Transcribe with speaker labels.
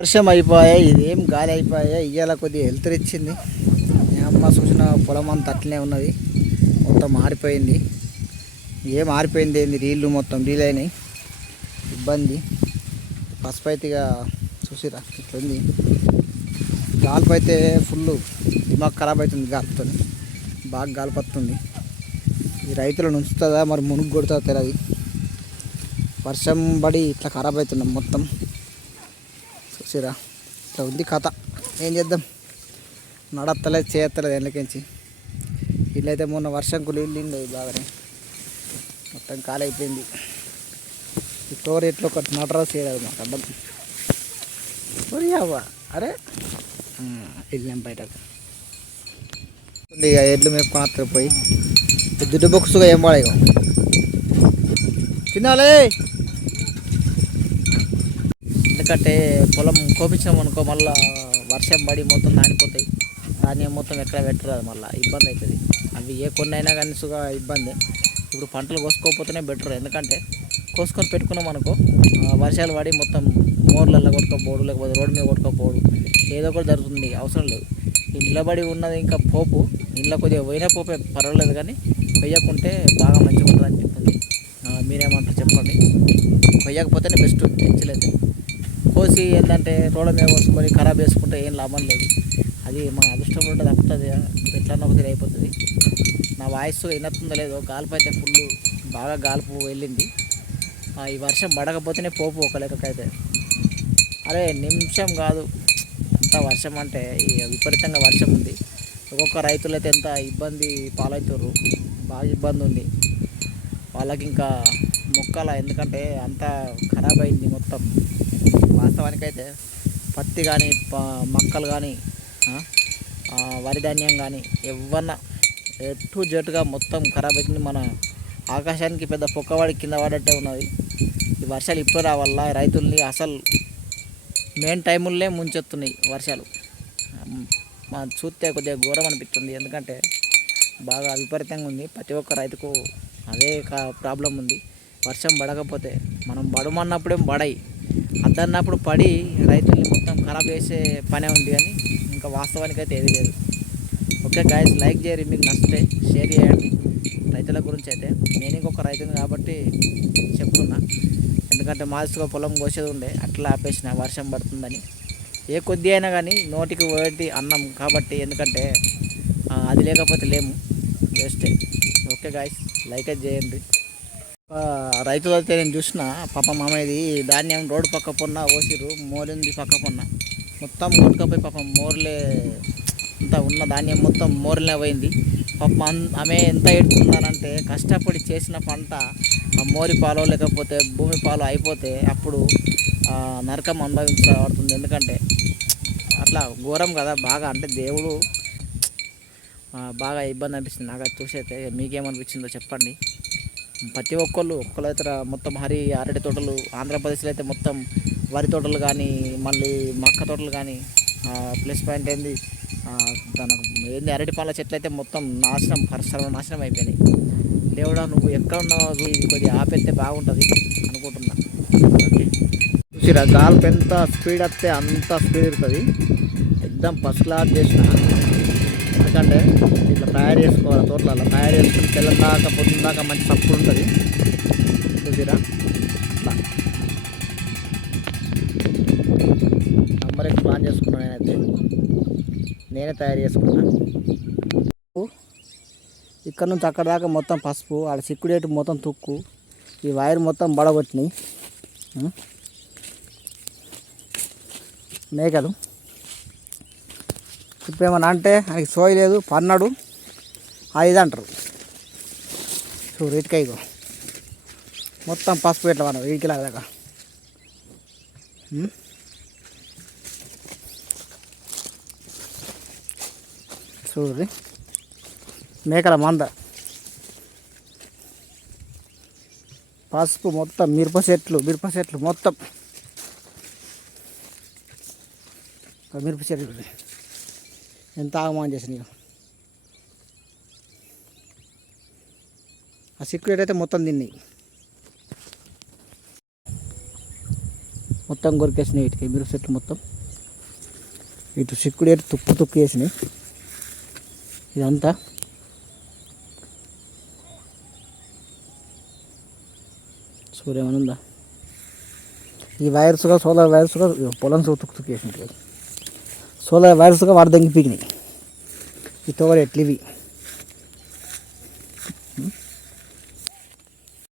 Speaker 1: వర్షం అయిపోయాయి ఇదేం గాలి అయిపోయాయి ఇవాళ కొద్దిగా హెల్త్ ఇచ్చింది అమ్మ చూసిన పొలం అంతా అట్లనే ఉన్నది. మొత్తం మారిపోయింది. ఏం ఆరిపోయింది ఏంది? నీళ్ళు మొత్తం రీల్ అయినాయి ఇబ్బంది. పసుపు అయితే ఇక చూసిరా ఇట్లుంది. గాల్పు అయితే ఫుల్ దిమాగ్ ఖరాబ్ అవుతుంది గాలితో బాగా గాలిపత్తుంది. ఈ రైతులను ఉంచుతుందా? మరి మునుగు కొడుతుందా తెలియదు వర్షం పడి ఇట్లా ఖరాబ్ అవుతున్నాం మొత్తం. చూసిరా? ఇట్లా ఉంది కథ. ఏం చేద్దాం? నడత్తలేదు చేయత్తలేదు ఎండకించి ఇల్లైతే మొన్న వర్షం కులింది బాగానే. మొత్తం ఖాళీ అయిపోయింది. ఈ టోర్ ఎట్లా ఒకటి నడరా చేయలేదు మాకు అడ్డం ఒరి అవ్వ అరే. వెళ్ళాం బయట ఇక ఎడ్లు మేపుకొని వస్తారు పోయి. దుడ్డు బొక్సుగా ఏం పడే తినాలే. ఎందుకంటే పొలం కోపించినాం అనుకో మళ్ళా వర్షం పడి మొత్తం నానిపోతాయి. ధాన్యం మొత్తం ఎక్కడ పెట్టరాదు మళ్ళీ. ఇబ్బంది అవుతుంది అవి ఏ కొన్ని అయినా కానీ సుగా ఇబ్బంది. ఇప్పుడు పంటలు కోసుకోకపోతేనే బెటర్. ఎందుకంటే కోసుకొని పెట్టుకున్నాం అనుకో వర్షాలు పడి మొత్తం మోర్లలో కొట్టుకోపోడు లేకపోతే రోడ్డు మీద కొట్టుకోపోడు. ఏదో ఒకటి జరుగుతుంది. అవసరం లేదు. నిలబడి ఉన్నది ఇంకా పోపు. ఇంట్లో కొద్దిగా పోయినా పోపే పర్వాలేదు కానీ కొయ్యకుంటే బాగా మంచిగా ఉంటుంది అనిపిస్తుంది మీరేమంటారు చెప్పండి? కొయ్యకపోతేనే బెస్ట్. తెచ్చలేదు కోసి ఏంటంటే రోడ్ల మీద కోసుకొని ఖరాబ్ చేసుకుంటే ఏం లాభం లేదు. అది మన అదృష్టం ఉంటే తప్పుతుంది ఎట్లా ఒకటి అయిపోతుంది. నా వాయిస్ వినతుందో లేదో గాల్పు అయితే ఫుల్ బాగా గాల్పు వెళ్ళింది. ఈ వర్షం పడకపోతేనే పోపు ఒక లెక్కకైతే. అరే నిమిషం కాదు. అంత వర్షం అంటే ఈ విపరీతంగా వర్షం ఉంది. ఒక్కొక్క రైతులైతే ఎంత ఇబ్బంది పాలవుతారు బాగా ఇబ్బంది ఉంది. వాళ్ళకి ఇంకా మొక్కల ఎందుకంటే అంత ఖరాబ్ అయింది మొత్తం. వాస్తవానికైతే పత్తి కానీ మక్కలు కానీ వరి ధాన్యం కానీ ఎవరన్నా ఎటు జట్టుగా మొత్తం ఖరాబ్ అవుతుంది మన ఆకాశానికి పెద్ద పొక్కవాడి కింద పడట్టే ఉన్నది. ఈ వర్షాలు ఇప్పుడు రావల్ల రైతుల్ని అసలు మెయిన్ టైముల్లే ముంచెత్తున్నాయి వర్షాలు. మనం చూస్తే కొద్దిగా ఘోరం అనిపిస్తుంది. ఎందుకంటే బాగా విపరీతంగా ఉంది. ప్రతి ఒక్క రైతుకు అదే కా- ప్రాబ్లం ఉంది. వర్షం పడకపోతే మనం పడమన్నప్పుడే పడాయి. అద్దన్నప్పుడు పడి రైతుల్ని మొత్తం ఖరాబ్ చేసే పనే ఉంది కానీ ఇంకా వాస్తవానికి అయితే ఏది లేదు. ఓకే గాయస్ లైక్ చేయరు మీకు నచ్చితే షేర్ చేయండి. రైతుల గురించి అయితే నేను ఇంకొక రైతుని కాబట్టి చెప్తున్నా. ఎందుకంటే మాదిగా పొలం కోసేది ఉండే అట్లా ఆపేసిన వర్షం పడుతుందని. ఏ కొద్ది అయినా కానీ నోటికి పోయేటి అన్నం కాబట్టి ఎందుకంటే అది లేకపోతే లేము. వేస్టే ఓకే గాయస్ లైక్ అయితే చేయండి. రైతులైతే నేను చూసిన పాప మామయ్యది ధాన్యం రోడ్డు పక్క పొన్న ఓసిరు మోరింది పక్క పొన్న. మొత్తం కొట్టుకపోయి పాపం మోర్లే అంత ఉన్న ధాన్యం మొత్తం మోర్లే పోయింది. పాపం అన్- ఆమె ఎంత ఏడుకుందానంటే కష్టపడి చేసిన పంట ఆ మోరి పాలో లేకపోతే భూమి పాలు అయిపోతే అప్పుడు నరకం అనుభవించబడుతుంది. ఎందుకంటే అట్లా ఘోరం కదా బాగా అంటే దేవుడు బాగా ఇబ్బంది అనిపిస్తుంది. నాకు చూసి చూసైతే మీకేమనిపించిందో చెప్పండి. ప్రతి ఒక్కళ్ళు ఒక్కళ్ళైతే మొత్తం హరి అరటి తోటలు ఆంధ్రప్రదేశ్లో అయితే మొత్తం వరి తోటలు కానీ మళ్ళీ మక్క తోటలు కానీ ప్లస్ పాయింట్ ఏంది? తనకు ఏంది అరటి పాల చెట్లు అయితే మొత్తం నాశనం పరిసర నాశనం అయిపోయినాయి. దేవుడా నువ్వు ఎక్కడ ఉన్నావు ఇది కొద్దిగా ఆపెత్తే బాగుంటుంది అనుకుంటున్నా. ఓకే. చూసిరా గాల్పు ఎంత స్పీడ్ వస్తే అంత స్పీడ్ ఇస్తుంది ఎగ్దమ్ ఫస్ట్ క్లాస్ చేసిన. ఎందుకంటే తయారు చేసుకోవాలి తోటలలో. తయారు చేసుకుని తెల్లం దాకా పొద్దున్న దాకా మంచి సప్పుడు ఉంటుంది. చూసిరా? ఇట్లా. నంబర్ ఎక్స్ ప్లాన్ చేసుకున్నాను నేనైతే. నేనే తయారు చేసుకున్నా. ఇక్కడ నుంచి అక్కడ దాకా మొత్తం పసుపు ఆడ సిక్కుడేటు మొత్తం తుక్కు ఈ వైర్ మొత్తం బడగొట్టినాయి. మేకలు. ఇప్పుడు ఏమన్నా అంటే ఆయనకి సోయలేదు పన్నాడు. అది అంటారు చూడు ఇటుక ఇగో. మొత్తం పసుపు ఇట్లా మనం వీటికి దాకా. చూడు మేకల మంద. పసుపు మొత్తం మిరప చెట్లు మిరప చెట్లు మొత్తం. మిరప చెట్లు ఎంత ఆగమానం చేసినాయి. ఆ సిక్కుడు అయితే మొత్తం తిన్నాయి మొత్తం కొరికేసినాయి వీటికి మీరు చెట్లు మొత్తం. ఇటు చిక్కుడు ఎటు తుక్కు తుక్కు వేసినాయి ఇదంతా. సూర్యమని ఉందా? ఈ వైరస్గా సోలార్ వైరస్గా పొలం తుక్కు తుక్కు వేసినట్టు సోలార్ వైరస్గా వాడు దంగిపోయినాయి ఈ తోగలు ఎట్లు ఇవి?